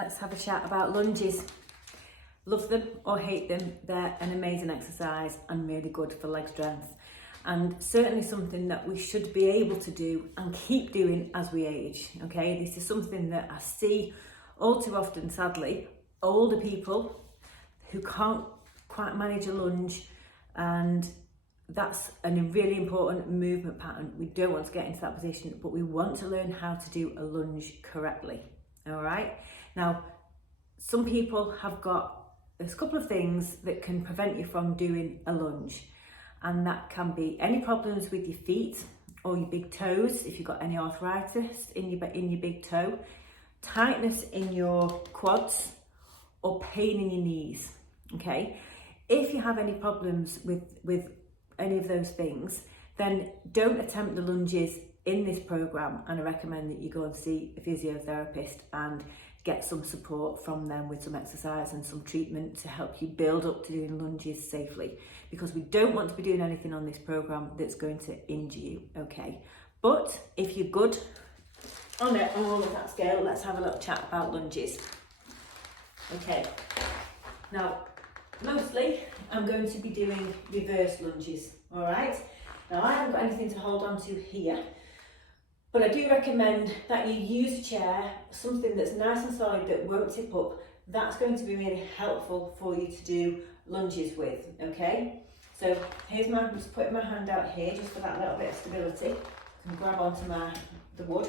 Let's have a chat about lunges. Love them or hate them, they're an amazing exercise and really good for leg strength. And certainly something that we should be able to do and keep doing as we age, okay? This is something that I see all too often, sadly, older people who can't quite manage a lunge, and that's a really important movement pattern. We don't want to get into that position, but we want to learn how to do a lunge correctly, all right? Now, some people have got, there's a couple of things that can prevent you from doing a lunge, and that can be any problems with your feet or your big toes, if you've got any arthritis in your big toe, tightness in your quads, or pain in your knees, okay? If you have any problems with any of those things, then don't attempt the lunges in this program, and I recommend that you go and see a physiotherapist and get some support from them with some exercise and some treatment to help you build up to doing lunges safely, because we don't want to be doing anything on this program that's going to injure you, okay? But if you're good on all of that scale, let's have a little chat about lunges. Okay, now mostly I'm going to be doing reverse lunges, all right? Now I haven't got anything to hold on to here, but I do recommend that you use a chair, something that's nice and solid that won't tip up. That's going to be really helpful for you to do lunges with, okay? So I'm just putting my hand out here just for that little bit of stability. I can grab onto the wood.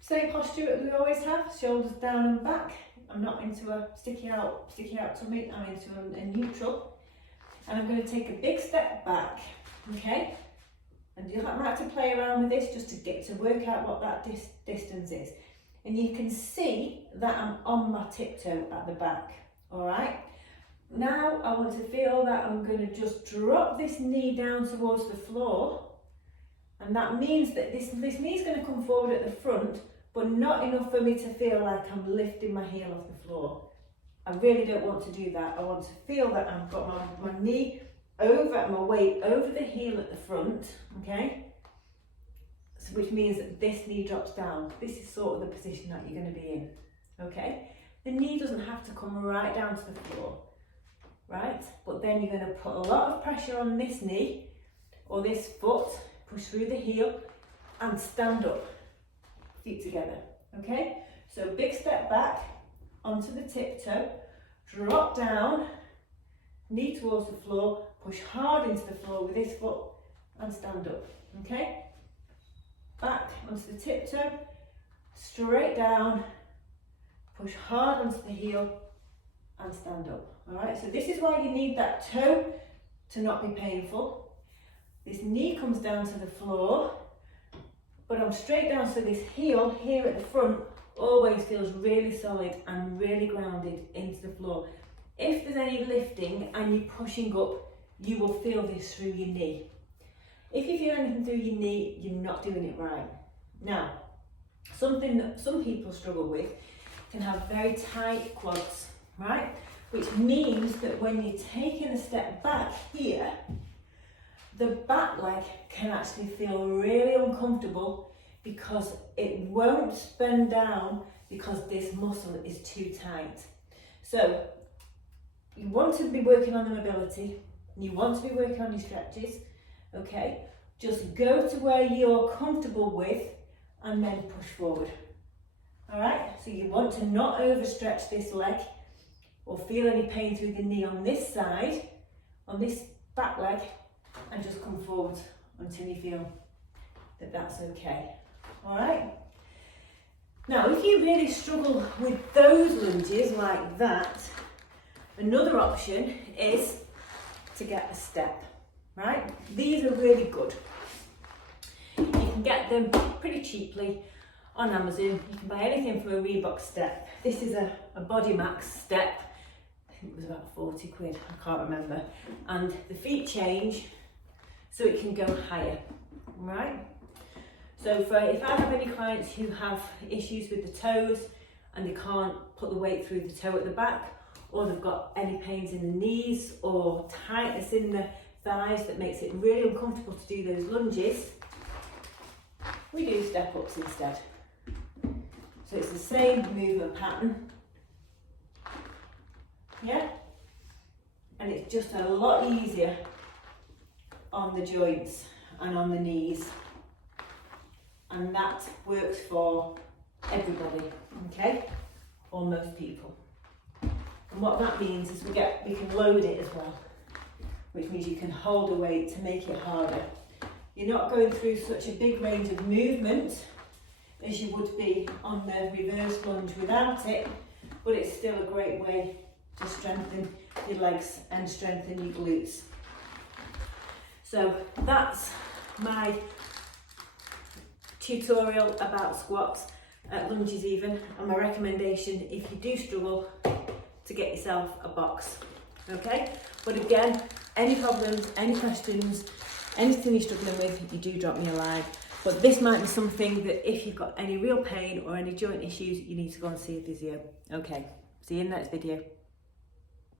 Same posture that we always have, shoulders down and back. I'm not into a sticky out tummy, I'm into a neutral. And I'm going to take a big step back, okay? And you might have to play around with this just to work out what that distance is. And you can see that I'm on my tiptoe at the back, all right? Now I want to feel that I'm going to just drop this knee down towards the floor. And that means that this knee is going to come forward at the front, but not enough for me to feel like I'm lifting my heel off the floor. I really don't want to do that. I want to feel that I've got my knee over, my weight over the heel at the front, okay? So which means that this knee drops down. This is sort of the position that you're going to be in, okay? The knee doesn't have to come right down to the floor, right? But then you're going to put a lot of pressure on this knee or this foot, push through the heel and stand up, feet together, okay? So big step back onto the tiptoe, drop down, knee towards the floor, push hard into the floor with this foot and stand up, okay? Back onto the tiptoe, straight down, push hard onto the heel and stand up, all right? So this is why you need that toe to not be painful. This knee comes down to the floor, but I'm straight down, so this heel here at the front always feels really solid and really grounded into the floor. If there's any lifting and you're pushing up, you will feel this through your knee. If you feel anything through your knee, you're not doing it right. Now, something that some people struggle with can have very tight quads, right? Which means that when you're taking a step back here, the back leg can actually feel really uncomfortable because it won't bend down because this muscle is too tight. So you want to be working on the mobility, and you want to be working on your stretches, okay? Just go to where you're comfortable with and then push forward, all right? So you want to not overstretch this leg or feel any pain through the knee on this side, on this back leg, and just come forward until you feel that that's okay, all right? Now, if you really struggle with those lunges like that, another option is to get a step, right? These are really good. You can get them pretty cheaply on Amazon. You can buy anything from a Reebok step. This is a Body Max step. I think it was about 40 quid, I can't remember. And the feet change so it can go higher, right? So if I have any clients who have issues with the toes and they can't put the weight through the toe at the back, or they've got any pains in the knees or tightness in the thighs that makes it really uncomfortable to do those lunges, we do step ups instead. So it's the same movement pattern, yeah? And it's just a lot easier on the joints and on the knees. And that works for everybody, okay? Or most people. And what that means is we can load it as well, which means you can hold a weight to make it harder. You're not going through such a big range of movement as you would be on the reverse lunge without it, but it's still a great way to strengthen your legs and strengthen your glutes. So that's my tutorial about squats, lunges even, and my recommendation if you do struggle to get yourself a box, okay? But again, any problems, any questions, anything you're struggling with, you do drop me a line. But this might be something that if you've got any real pain or any joint issues, you need to go and see a physio. Okay, see you in the next video.